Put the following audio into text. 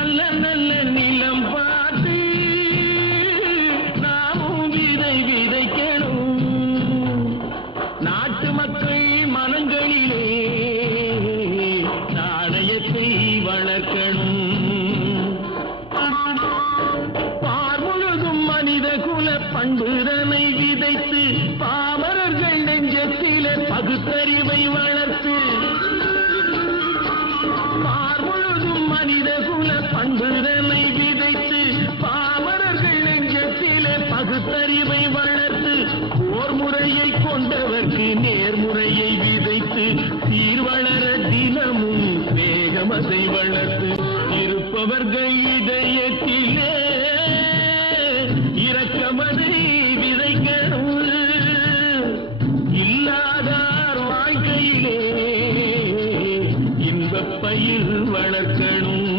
நல்ல நல்ல நிலம் பார்த்து நாமும் விதை விதைக்கணும். நாட்டு மக்கள் மனங்களிலே நாணயத்தை வளர்க்கணும். பார் மனித குல பண்புதனை விதைத்து பாமரர்கள் நெஞ்சத்திலே பகுத்தறிவை வளர்த்து பண்புதனை விதைத்து பாமரர்கள் நெஞ்சத்திலே பகுத்தறிவை வளர்த்து போர் முறையை கொண்டவர்க்கு நேர்முறையை விதைத்து சீர்வளர தினமும் வேகமதை வளர்த்து இருப்பவர்கள் இதயத்திலே இரக்கமதை விதைக்கணும். இல்லாதார் வாழ்க்கையிலே இன்பப்பயில் வளர்க்கணும்.